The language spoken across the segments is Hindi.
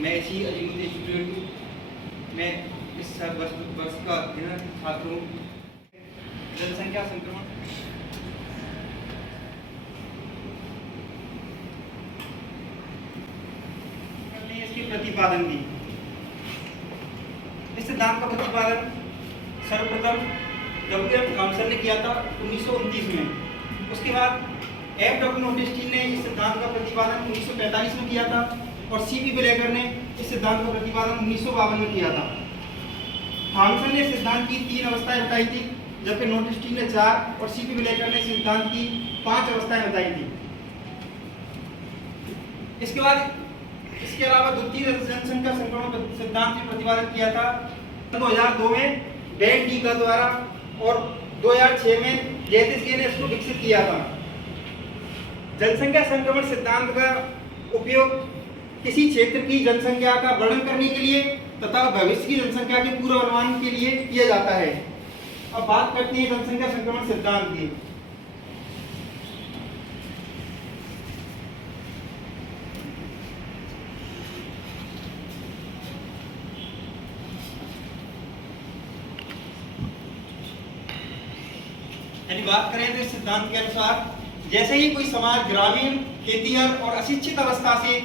मैं इसी अजीमुद्दीन इंस्टीट्यूट हूँ। मैं इस वर्ष का अध्ययन छात्र हूँ। जनसंख्या संक्रमण ने इसकी प्रतिपादन की। इस सिद्धांत का प्रतिपादन सर्वप्रथम डब्ल्यू.एफ. थॉम्सन ने किया था 1929 में। उसके बाद F.W. नोटेस्टीन ने इस सिद्धांत का प्रतिपादन 1945 में किया था और C.P. ब्लेकर ने इस सिद्धांत का प्रतिपादन 1952 में किया था। थॉम्सन ने सिद्धांत की 3 अवस्थाएं बताई थी, जबकि नोटेस्टीन ने 4 और C.P. ब्लेकर ने सिद्धांत की 5 अवस्थाएं बताई थी। इसके अलावा द्वितीय जनसंख्या संक्रमण सिद्धांत का प्रतिपादन किया था 2002 में बेन डी का द्वारा और 2006 में जेतिस्की ने इसको विकसित किया था। जनसंख्या संक्रमण सिद्धांत का उपयोग किसी क्षेत्र की जनसंख्या का वर्णन करने के लिए तथा भविष्य की जनसंख्या के पूर्वानुमान के लिए किया जाता है। अब बात करते हैं जनसंख्या संक्रमण सिद्धांत की। यानी बात करें तो इस सिद्धांत के अनुसार जैसे ही कोई समाज ग्रामीण, खेतीहर और अशिक्षित अवस्था से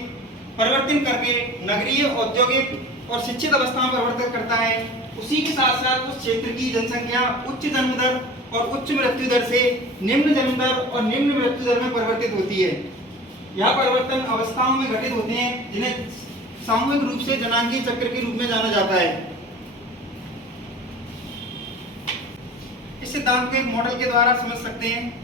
परिवर्तन करके नगरीय, औद्योगिक और शिक्षित अवस्था में परिवर्तन करता है, उसी के साथ साथ उस क्षेत्र की जनसंख्या उच्च जन्म दर और उच्च मृत्यु दर से निम्न जन्म दर और निम्न मृत्यु दर में परिवर्तित होती है। यह परिवर्तन अवस्थाओं में घटित होते हैं, जिन्हें सामूहिक रूप से जनांगीय चक्र के रूप में जाना जाता है। इस सिद्धांत को एक मॉडल के द्वारा समझ सकते हैं।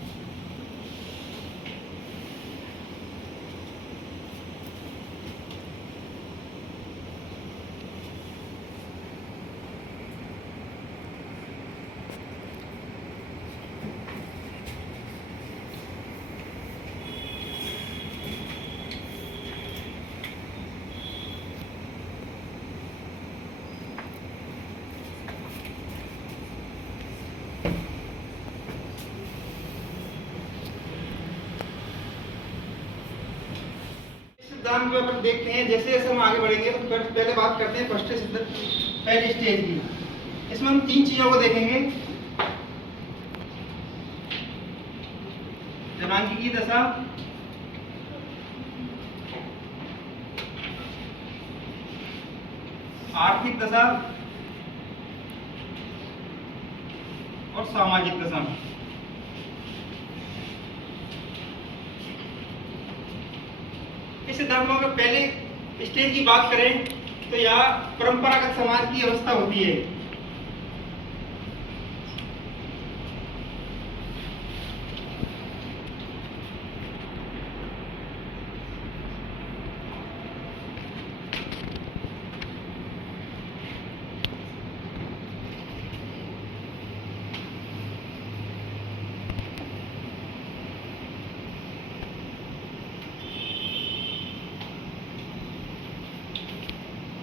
सिद्धांत में अपन देखते हैं, जैसे जैसे हम आगे बढ़ेंगे तो पहले बात करते हैं पहले स्टेज की। इसमें हम 3 चीजों को देखेंगे: जनांगीय दशा, आर्थिक दशा और सामाजिक दशा। इस सिद्धांतों का पहले स्टेज की बात करें तो यह परंपरागत समाज की अवस्था होती है।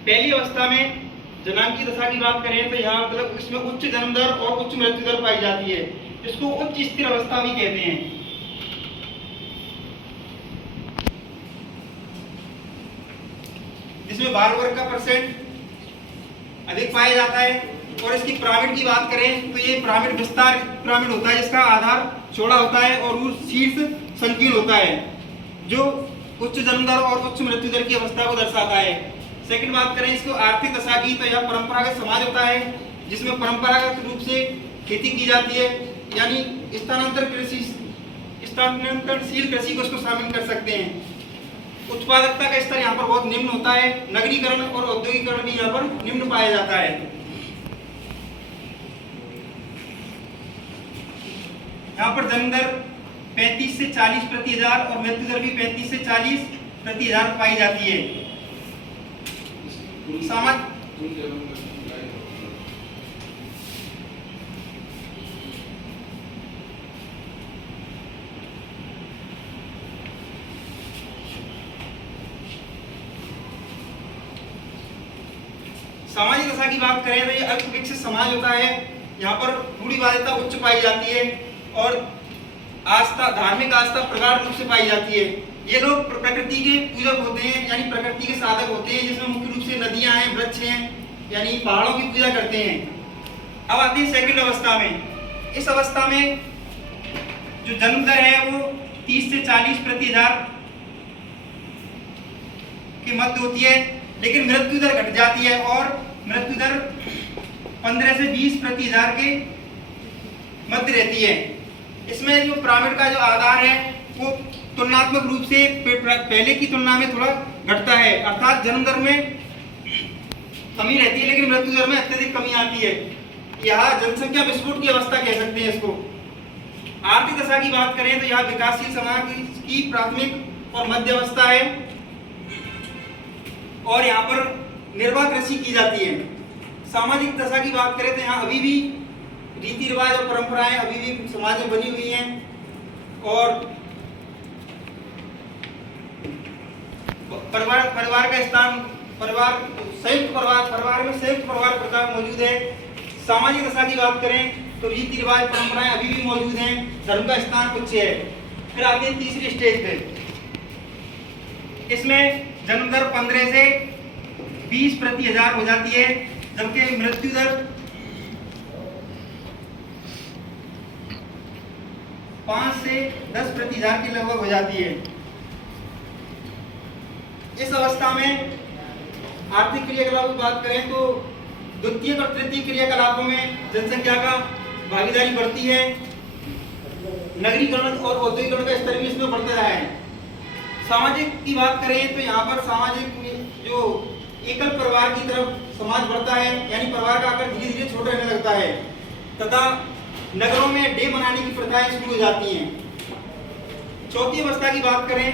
पहली अवस्था में जनांगीय दशा की बात करें तो यहाँ मतलब इसमें उच्च जन्म दर और उच्च मृत्यु दर पाई जाती है। इसको उच्च स्थिर अवस्था भी कहते हैं। जिसमें बाल वर्ग का परसेंट अधिक पाया जाता है। और इसकी पिरामिड की बात करें तो ये पिरामिड विस्तार पिरामिड होता है, जिसका आधार चौड़ा होता है और शीर्ष संकीर्ण होता है, जो उच्च जन्म दर और उच्च मृत्यु दर की अवस्था को दर्शाता है। सेकंड बात करें इसको आर्थिक दशा की तो यह परंपरागत समाज होता है, जिसमें परंपरागत रूप से खेती की जाती है, यानी स्थानांतरणशील कृषि को इसको शामिल कर सकते हैं। उत्पादकता का स्तर यहाँ पर बहुत निम्न होता है। नगरीकरण और औद्योगिकरण भी यहाँ पर निम्न पाया जाता है। यहाँ पर जन्म दर 35 से 40 प्रति हजार और मृत्यु दर भी 35 से 40 प्रति हजार पाई जाती है। सामाजिक दशा की बात करें तो ये अल्प विकसित समाज होता है। यहाँ पर रूढ़िवादिता उच्च पाई जाती है और आस्था, धार्मिक आस्था प्रगाढ़ रूप से पाई जाती है। ये लोग प्रकृति के पूजक होते हैं, यानी प्रकृति के साधक होते हैं, जिसमें मुख्य रूप से नदियां हैं, वृक्ष हैं, यानी पहाड़ों की पूजा करते हैं। अब आते हैं सेकंड अवस्था में। इस अवस्था में जो जन्म दर है वो 30 से 40 प्रति हजार के मध्य होती है, लेकिन मृत्यु दर घट जाती है और मृत्यु दर 15 से 20 प्रति हजार के मध्य रहती है। इसमें जो पिरामिड का जो आधार है वो तुलनात्मक रूप से पहले की तुलना में थोड़ा घटता है, अर्थात जन्म दर में कमी रहती है लेकिन मृत्यु दर में अत्यधिक कमी आती है। यहाँ जनसंख्या विस्फोट की अवस्था कह सकते हैं इसको। आर्थिक दशा की बात करें तो यहाँ विकासशील समाज की प्राथमिक और मध्य अवस्था है और यहाँ पर निर्वाह कृषि की जाती है। सामाजिक दशा की बात करें तो यहाँ अभी भी रीति रिवाज और परंपराएं अभी भी समाज में बनी हुई हैं और परिवार का स्थान, परिवार में संयुक्त परिवार प्रथा मौजूद है। सामाजिक दशा की बात करें तो रीति रिवाज परंपराएं अभी भी मौजूद हैं, धर्म का स्थान उच्च है। फिर आते हैं तीसरी स्टेज पे। इसमें जन्म दर 15 से 20 प्रति हजार हो जाती है, जबकि मृत्यु दर 5 से 10 प्रति हजार के लगभग हो जाती है। इस अवस्था में आर्थिक क्रियाकलापों की बात करें तो द्वितीय और तृतीय क्रियाकलापों में जनसंख्या का भागीदारी बढ़ती है। नगरीकरण और औद्योगिकरण का स्तर भी इसमें बढ़ता है। सामाजिक की बात करें तो यहाँ पर सामाजिक जो एकल परिवार की तरफ समाज बढ़ता है, यानी परिवार का आकार धीरे धीरे छोटा रहने लगता है तथा नगरों में डे बनाने की प्रथाएं शुरू हो जाती हैं। चौथी अवस्था की बात करें,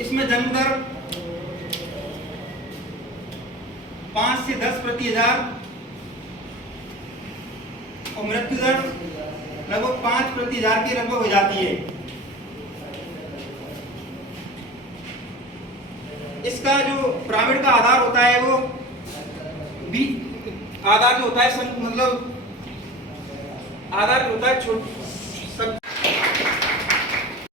इसमें जन्म दर 5 से 10 प्रति हजार और मृत्यु दर लगभग 5 प्रति हजार के लगभग हो जाती है। इसका जो पिरामिड का आधार होता है वो भी आधार जो होता है मतलब आधार होता है